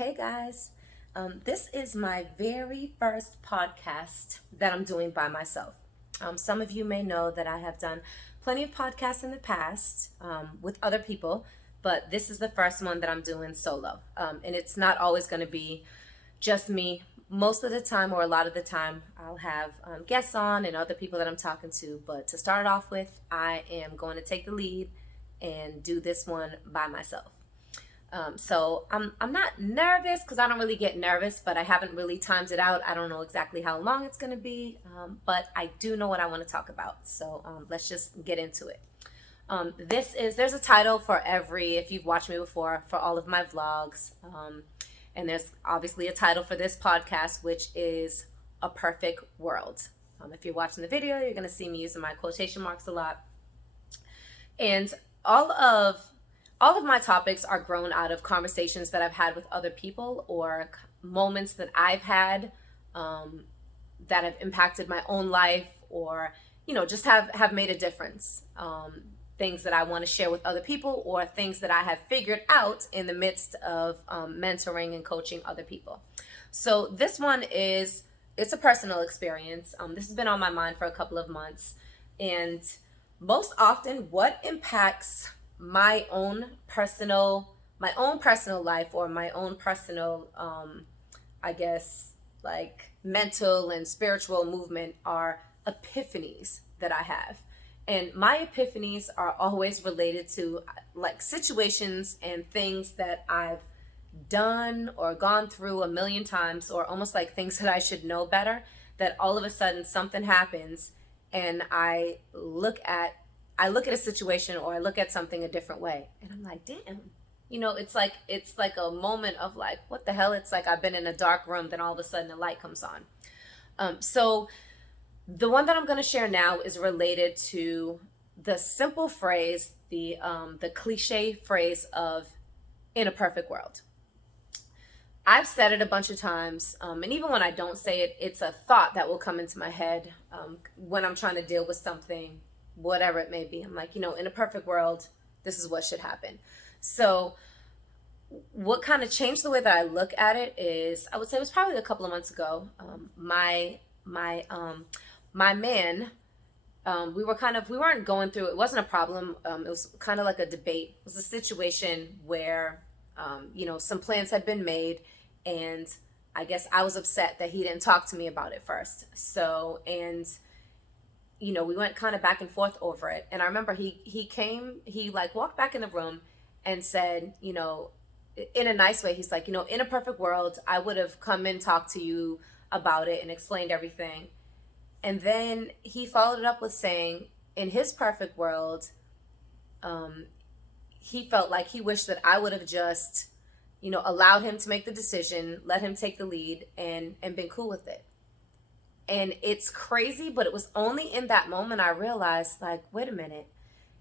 Hey guys, this is my very first podcast that I'm doing by myself. Some of you may know that I have done plenty of podcasts in the past with other people, but this is the first one that I'm doing solo. And it's not always going to be just me. Most of the time, or a lot of the time, I'll have guests on and other people that I'm talking to. But to start it off with, I am going to take the lead and do this one by myself. So I'm not nervous because I don't really get nervous, but I haven't really timed it out. I don't know exactly how long it's going to be, but I do know what I want to talk about. So let's just get into it. There's a title for if you've watched me before, for all of my vlogs. And there's obviously a title for this podcast, which is A Perfect World. If you're watching the video, you're going to see me using my quotation marks a lot. And all of my topics are grown out of conversations that I've had with other people or moments that I've had that have impacted my own life or, just have made a difference. Things that I want to share with other people or things that I have figured out in the midst of mentoring and coaching other people. So this one it's a personal experience. This has been on my mind for a couple of months. And most often what impacts my own personal life or my own personal mental and spiritual movement are epiphanies that I have. And my epiphanies are always related to like situations and things that I've done or gone through a million times, or almost like things that I should know better, that all of a sudden something happens and I look at a situation or I look at something a different way and I'm like, damn, it's like a moment of like, what the hell? It's like I've been in a dark room, then all of a sudden a light comes on. So the one that I'm going to share now is related to the simple phrase, the cliche phrase of in a perfect world. I've said it a bunch of times, and even when I don't say it, it's a thought that will come into my head when I'm trying to deal with something, whatever it may be. I'm like, in a perfect world, this is what should happen. So what kind of changed the way that I look at it is, I would say it was probably a couple of months ago. My man, we weren't going through, it wasn't a problem. It was kind of like a debate. It was a situation where, some plans had been made, and I guess I was upset that he didn't talk to me about it first. So, and, we went kind of back and forth over it. And I remember he walked back in the room and said, in a nice way, he's like, in a perfect world, I would have come and talked to you about it and explained everything. And then he followed it up with saying, in his perfect world, he felt like he wished that I would have just, allowed him to make the decision, let him take the lead, and been cool with it. And it's crazy, but it was only in that moment I realized, like, wait a minute,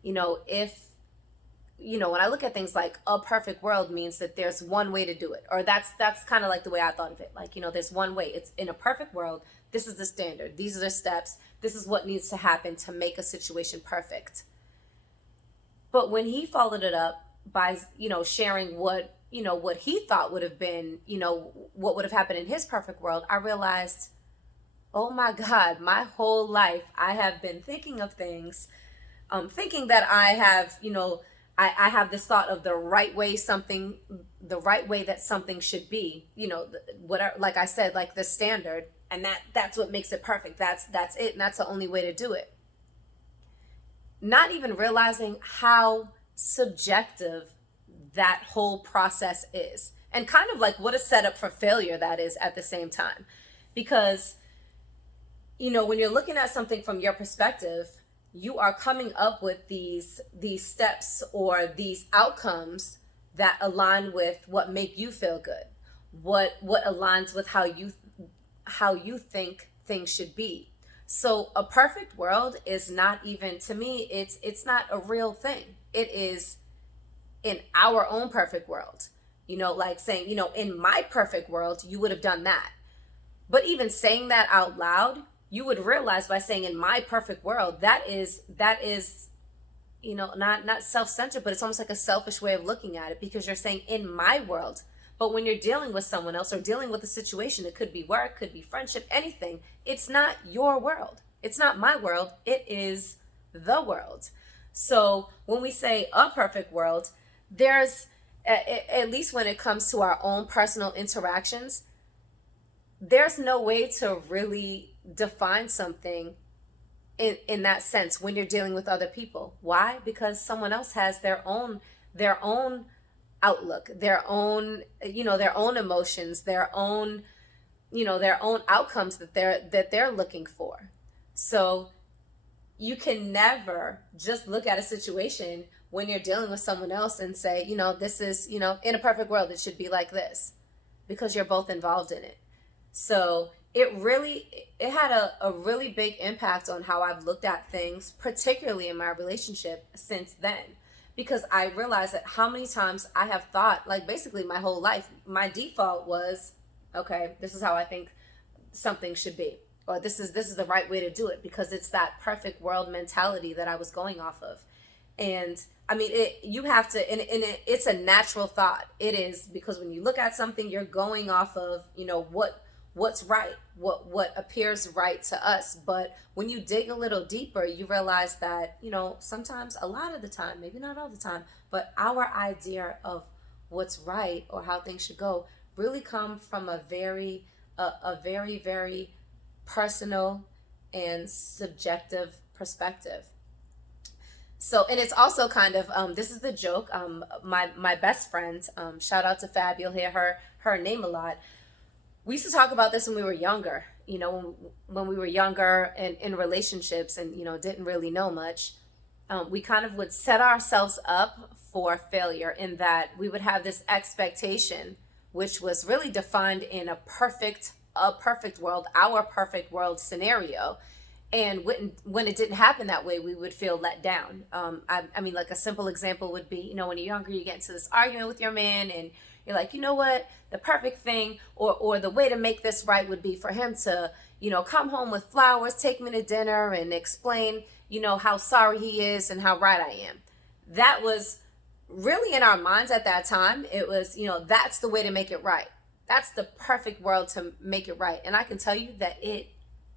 when I look at things like a perfect world means that there's one way to do it, or that's kind of like the way I thought of it. Like, there's one way. It's in a perfect world. This is the standard. These are the steps. This is what needs to happen to make a situation perfect. But when he followed it up by, sharing what he thought would have been, what would have happened in his perfect world, I realized, oh my God, my whole life I have been thinking of things, thinking that I have, I have this thought of the right way that something should be, whatever, like I said, like the standard, and that's what makes it perfect. That's it, and that's the only way to do it. Not even realizing how subjective that whole process is, and kind of like what a setup for failure that is at the same time. Because, when you're looking at something from your perspective, you are coming up with these steps or these outcomes that align with what make you feel good, what aligns with how you think things should be. So a perfect world is not even, to me, it's not a real thing. It is in our own perfect world. Like saying, in my perfect world, you would have done that. But even saying that out loud, you would realize by saying in my perfect world, that is, not self-centered, but it's almost like a selfish way of looking at it, because you're saying in my world, But when you're dealing with someone else or dealing with a situation, it could be work, could be friendship, anything. It's not your world. It's not my world. It is the world. So when we say a perfect world, there's, at least when it comes to our own personal interactions, there's no way to really define something in that sense when you're dealing with other people. Why? Because someone else has their own outlook, their own, their own emotions, their own, their own outcomes that they're looking for. So you can never just look at a situation when you're dealing with someone else and say, this is, in a perfect world, it should be like this, because you're both involved in it. So it had a really big impact on how I've looked at things, particularly in my relationship since then, because I realized that how many times I have thought, like basically my whole life, my default was, okay, this is how I think something should be, or this is the right way to do it, because it's that perfect world mentality that I was going off of. And I mean, you have to, and it's a natural thought. It is, because when you look at something, you're going off of, what's right, what appears right to us. But when you dig a little deeper, you realize that, sometimes, a lot of the time, maybe not all the time, but our idea of what's right or how things should go really come from a very, very personal and subjective perspective. So, and it's also kind of, this is the joke, my best friend, shout out to Fab, you'll hear her name a lot. We used to talk about this when we were younger, when we were younger and in relationships and, didn't really know much. We kind of would set ourselves up for failure, in that we would have this expectation, which was really defined in a perfect world, our perfect world scenario. And when it didn't happen that way, we would feel let down. I mean, like a simple example would be, when you're younger, you get into this argument with your man and you're like, you know what, the perfect thing or the way to make this right would be for him to, come home with flowers, take me to dinner and explain, how sorry he is and how right I am. That was really in our minds at that time. It was, that's the way to make it right. That's the perfect world to make it right. And I can tell you that it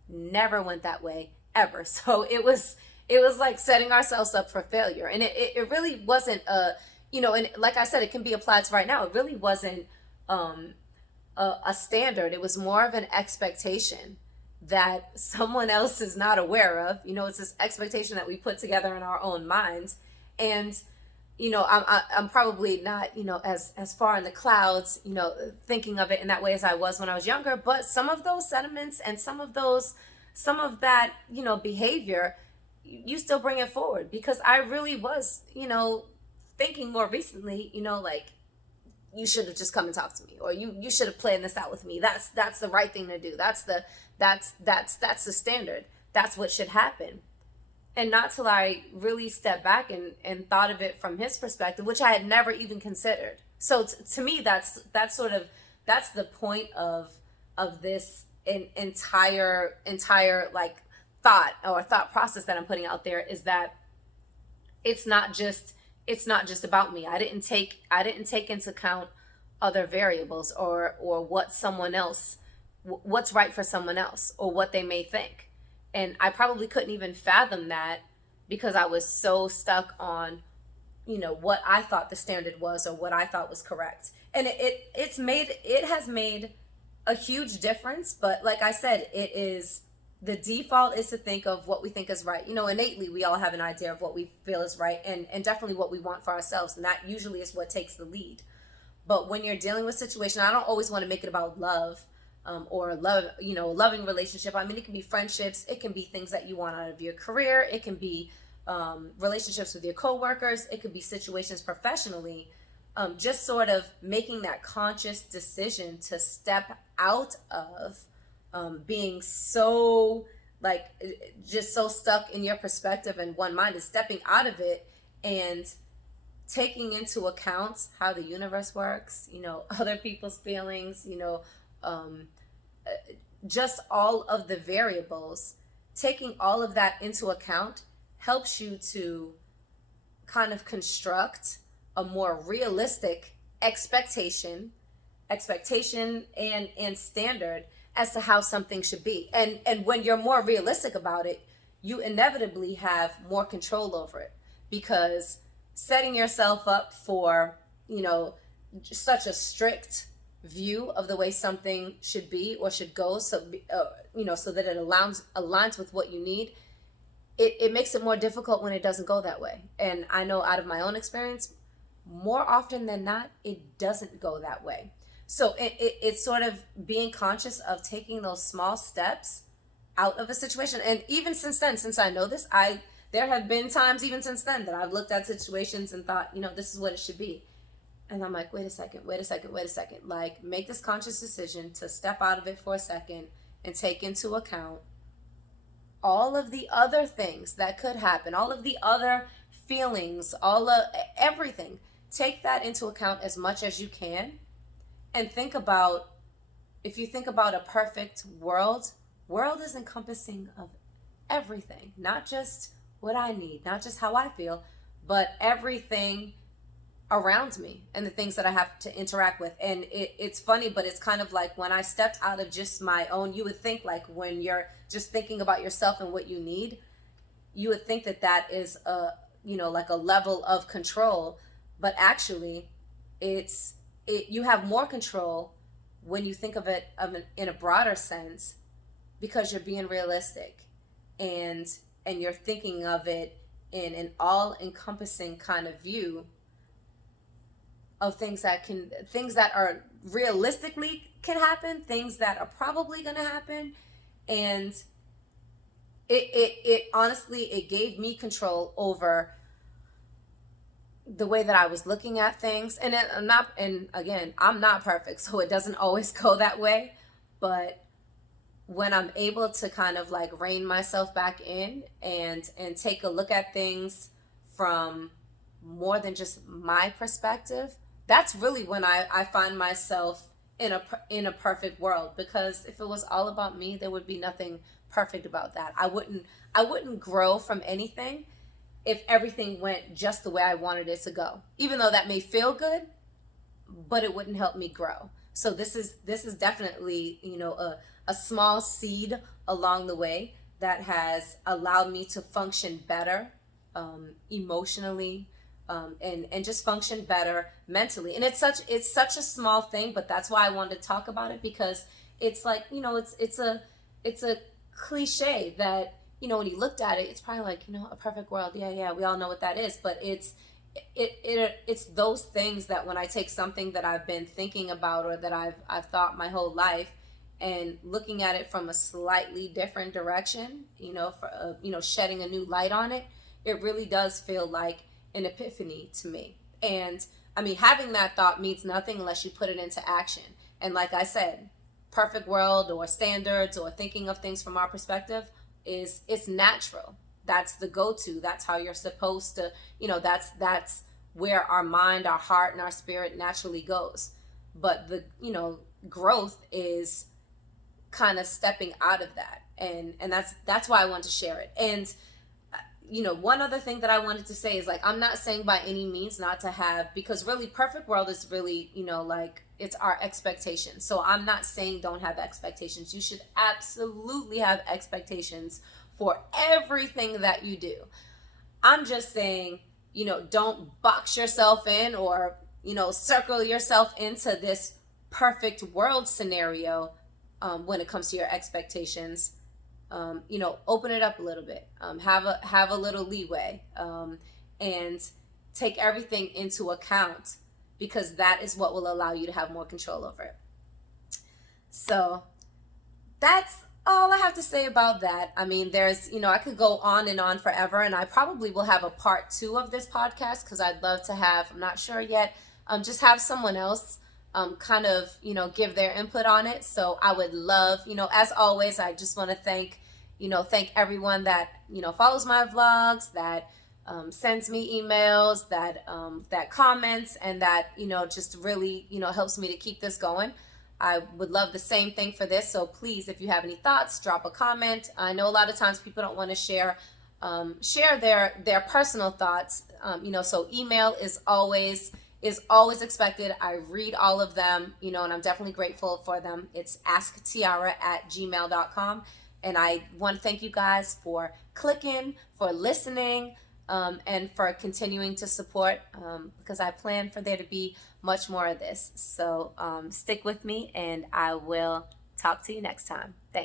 never went that way, ever. So it was like setting ourselves up for failure. And it really wasn't and like I said, it can be applied to right now. It really wasn't a standard. It was more of an expectation that someone else is not aware of. It's this expectation that we put together in our own minds. And I'm probably not, as far in the clouds, thinking of it in that way as I was when I was younger. But some of those sentiments and some of that, behavior, you still bring it forward, because I really was, thinking more recently, like, you should have just come and talked to me, or you should have planned this out with me. That's the right thing to do. That's the standard. That's what should happen. And not till I really stepped back and thought of it from his perspective, which I had never even considered. So to me, that's the point of this entire like thought process that I'm putting out there, is that it's not just about me. I didn't take into account other variables or what's right for someone else, or what they may think. And I probably couldn't even fathom that, because I was so stuck on, what I thought the standard was, or what I thought was correct. And it has made a huge difference. But like I said, the default is to think of what we think is right. Innately, we all have an idea of what we feel is right, and definitely what we want for ourselves. And that usually is what takes the lead. But when you're dealing with situations, I don't always want to make it about love. Or love, loving relationship. I mean, it can be friendships. It can be things that you want out of your career. It can be relationships with your coworkers. It could be situations professionally. Just sort of making that conscious decision to step out of being so, like, just so stuck in your perspective and one mind, is stepping out of it and taking into account how the universe works, other people's feelings, just all of the variables. Taking all of that into account helps you to kind of construct a more realistic expectation expectation and standard as to how something should be. And when you're more realistic about it, you inevitably have more control over it, because setting yourself up for, such a strict view of the way something should be or should go, so so that it aligns with what you need, it makes it more difficult when it doesn't go that way. And I know out of my own experience, more often than not, it doesn't go that way. So it's sort of being conscious of taking those small steps out of a situation. And even since then, since I know this, there have been times even since then that I've looked at situations and thought, this is what it should be. And I'm like, wait a second. Like, make this conscious decision to step out of it for a second and take into account all of the other things that could happen, all of the other feelings, everything. Take that into account as much as you can. And think about, if you think about a perfect world is encompassing of everything, not just what I need, not just how I feel, but everything around me and the things that I have to interact with. And it's funny, but it's kind of like when I stepped out of just my own, you would think, like, when you're just thinking about yourself and what you need, you would think that is like a level of control, but actually you have more control when you think of it in a broader sense, because you're being realistic and you're thinking of it in an all-encompassing kind of view of things that are realistically can happen, things that are probably going to happen. And it honestly, it gave me control over the way that I was looking at things. And again, I'm not perfect, so it doesn't always go that way. But when I'm able to kind of like rein myself back in and take a look at things from more than just my perspective, that's really when I find myself in a perfect world. Because if it was all about me, there would be nothing perfect about that. I wouldn't grow from anything if everything went just the way I wanted it to go. Even though that may feel good, but it wouldn't help me grow. So this is definitely, a small seed along the way that has allowed me to function better emotionally, and just function better mentally. And it's such a small thing, but that's why I wanted to talk about it, because it's like, it's a cliche that, when you looked at it, it's probably like, a perfect world. Yeah, we all know what that is. But it's those things that when I take something that I've been thinking about or that I've thought my whole life, and looking at it from a slightly different direction, shedding a new light on it, it really does feel like an epiphany to me. And I mean, having that thought means nothing unless you put it into action. And like I said, perfect world or standards or thinking of things from our perspective it's natural. That's the go-to. That's how you're supposed to, that's where our mind, our heart, and our spirit naturally goes. But the, growth is kind of stepping out of that. And that's why I want to share it. And one other thing that I wanted to say is, like, I'm not saying by any means not to have, because really perfect world is really, like, it's our expectations. So I'm not saying don't have expectations. You should absolutely have expectations for everything that you do. I'm just saying, don't box yourself in or, circle yourself into this perfect world scenario when it comes to your expectations. Open it up a little bit, have a little leeway, and take everything into account, because that is what will allow you to have more control over it. So that's all I have to say about that. I mean, there's, I could go on and on forever, and I probably will have a part 2 of this podcast, because I'd love to have, I'm not sure yet, just have someone else kind of, give their input on it. So I would love, as always, I just want to thank everyone that, follows my vlogs, that sends me emails, that comments, and that, just really, helps me to keep this going. I would love the same thing for this. So please, if you have any thoughts, drop a comment. I know a lot of times people don't want to share their personal thoughts, so email is always is always expected. I read all of them, you know, and I'm definitely grateful for them. It's asktiara@gmail.com. And I want to thank you guys for clicking, for listening, and for continuing to support, because I plan for there to be much more of this. So stick with me, and I will talk to you next time. Thanks.